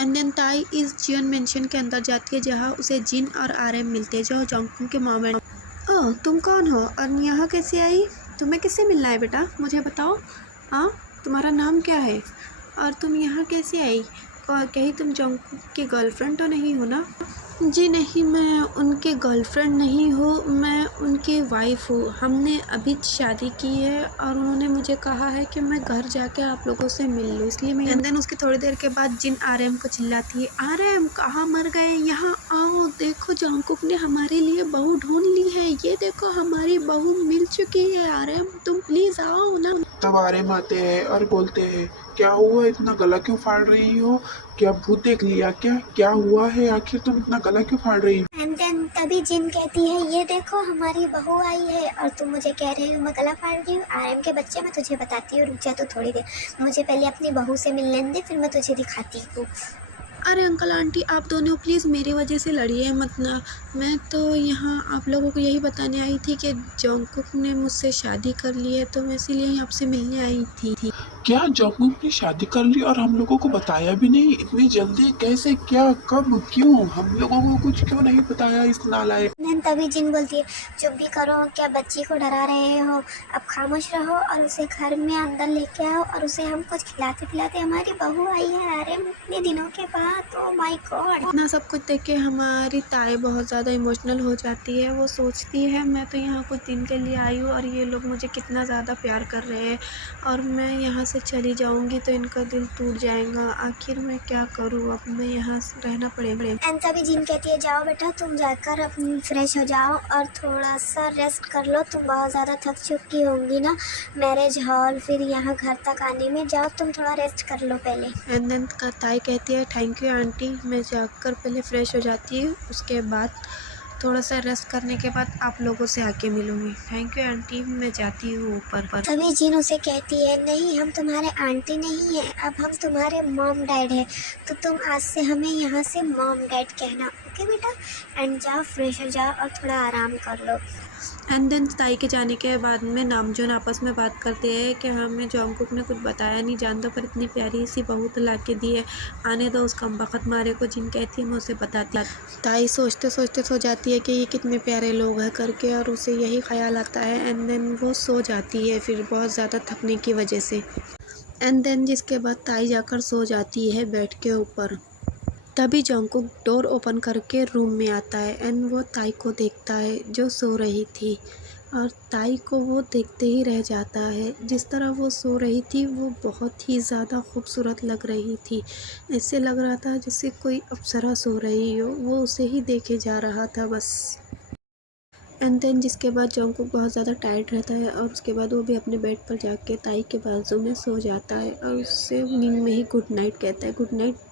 And then ताई इस जियन mention के अंदर जाती है जहाँ उसे जिन और आरएम मिलते हैं जो जॉन्गकुक के मॉम एंड। ओह तुम कौन हो और यहाँ कैसे आई? तुम्हें किससे मिलना है बेटा, मुझे बताओ। हाँ, तुम्हारा नाम क्या है और तुम यहाँ कैसे आई? कहीं तुम जॉन्गकुक की गर्लफ्रेंड तो नहीं हो ना? जी नहीं, मैं उनकी गर्लफ्रेंड नहीं हूँ, मैं उनकी वाइफ हूँ। हमने अभी शादी की है और उन्होंने मुझे कहा है कि मैं घर जाके आप लोगों से मिल लूँ, इसलिए मैं। एंड देन उसकी थोड़ी देर के बाद जिन आरएम को चिल्लाती है, आरएम कहाँ मर गए, यहाँ आओ, देखो जॉन्गकुक ने हमारे लिए बहू ढूंढ ली है, ये देखो हमारी बहू मिल चुकी है, आरएम तुम प्लीज आओ ना। तब आर्यन आते हैं और बोलते हैं, क्या हुआ, इतना गला क्यों फाड़ रही हो? क्या भूत देख लिया क्या? क्या हुआ है, आखिर तुम इतना गला क्यों फाड़ रही हो? एंड देन तभी जिन कहती है, ये देखो हमारी बहू आई है और तुम मुझे कह रहे हो मैं गला फाड़ रही हूँ। आरएम के बच्चे, मैं तुझे बताती हूँ, रुक जा तो थोड़ी देर, मुझे पहले अपनी बहू से मिल लेने दे, फिर मैं तुझे दिखाती हूँ। अरे अंकल आंटी आप दोनों प्लीज़ मेरी वजह से लड़िए मत ना। मैं तो यहाँ आप लोगों को यही बताने आई थी कि जॉन्गकुक ने मुझसे शादी कर ली है, तो मैं इसीलिए आपसे मिलने आई थी। क्या जॉन्गकुक ने शादी कर ली और हम लोगों को बताया भी नहीं? इतनी जल्दी कैसे, क्या, कब, क्यों? हम लोगों को कुछ क्यों नहीं बताया इस नालायक? देन तभी जिन बोलती है, चुप भी करो, क्या बच्ची को डरा रहे हो, अब खामोश रहो और उसे घर में अंदर लेके आओ और उसे हम कुछ खिलाते पिलाते, हमारी बहू आई है आरएम इतने दिनों के बाद। Oh my God. इतना सब कुछ देख के हमारी ताई बहुत ज़्यादा इमोशनल हो जाती है। वो सोचती है मैं तो यहाँ कुछ दिन के लिए आई हूँ और ये लोग मुझे कितना ज़्यादा प्यार कर रहे हैं और मैं यहाँ से चली जाऊँगी तो इनका दिल टूट जाएगा। आखिर मैं क्या करूँ, अब मैं यहाँ रहना पड़ेगा। एंड तभी जिन कहती है, जाओ बेटा तुम जाकर अपनी फ्रेश हो जाओ और थोड़ा सा रेस्ट कर लो, तुम बहुत ज़्यादा थक चुकी होंगी ना मैरिज हॉल फिर यहाँ घर तक आने में, जाओ तुम थोड़ा रेस्ट कर लो पहले। एंड देन ताई कहती है थैंक यू आंटी, मैं जाकर पहले फ्रेश हो जाती हूँ, उसके बाद थोड़ा सा रेस्ट करने के बाद आप लोगों से आके मिलूँगी। थैंक यू आंटी, मैं जाती हूँ ऊपर पर। तभी जिन उसे कहती है, नहीं हम तुम्हारे आंटी नहीं हैं, अब हम तुम्हारे मॉम डैड हैं, तो तुम आज से हमें यहाँ से मॉम डैड कहना, ओके बेटा। एंड जाओ फ्रेश हो जाओ और थोड़ा आराम कर लो। एंड देन ताई के जाने के बाद में नामजोन आपस में बात करते हैं कि हमें जॉन्गकुक ने कुछ बताया नहीं, जानता पर इतनी प्यारी सी बहू तो ला के दी है, आने दो उस कमबख्त मारे को। जिन कहती है मैं उसे बताती। ताई सोचते सोचते सो जाती है कि ये कितने प्यारे लोग हैं करके, और उसे यही ख्याल आता है। एंड देन वो सो जाती है फिर बहुत ज़्यादा थकने की वजह से। एंड देन जिसके बाद ताई जाकर सो जाती है बेड के ऊपर। तभी जॉन्गकुक डोर ओपन करके रूम में आता है एंड वो ताई को देखता है जो सो रही थी, और ताई को वो देखते ही रह जाता है। जिस तरह वो सो रही थी वो बहुत ही ज़्यादा खूबसूरत लग रही थी, ऐसे लग रहा था जैसे कोई अप्सरा सो रही हो, वो उसे ही देखे जा रहा था बस। एंड देन जिसके बाद जॉन्गकुक बहुत ज़्यादा टायर्ड रहता है और उसके बाद वो भी अपने बेड पर जाके ताई के बाजू में सो जाता है और उससे नींद में ही गुड नाइट कहता है। Good night.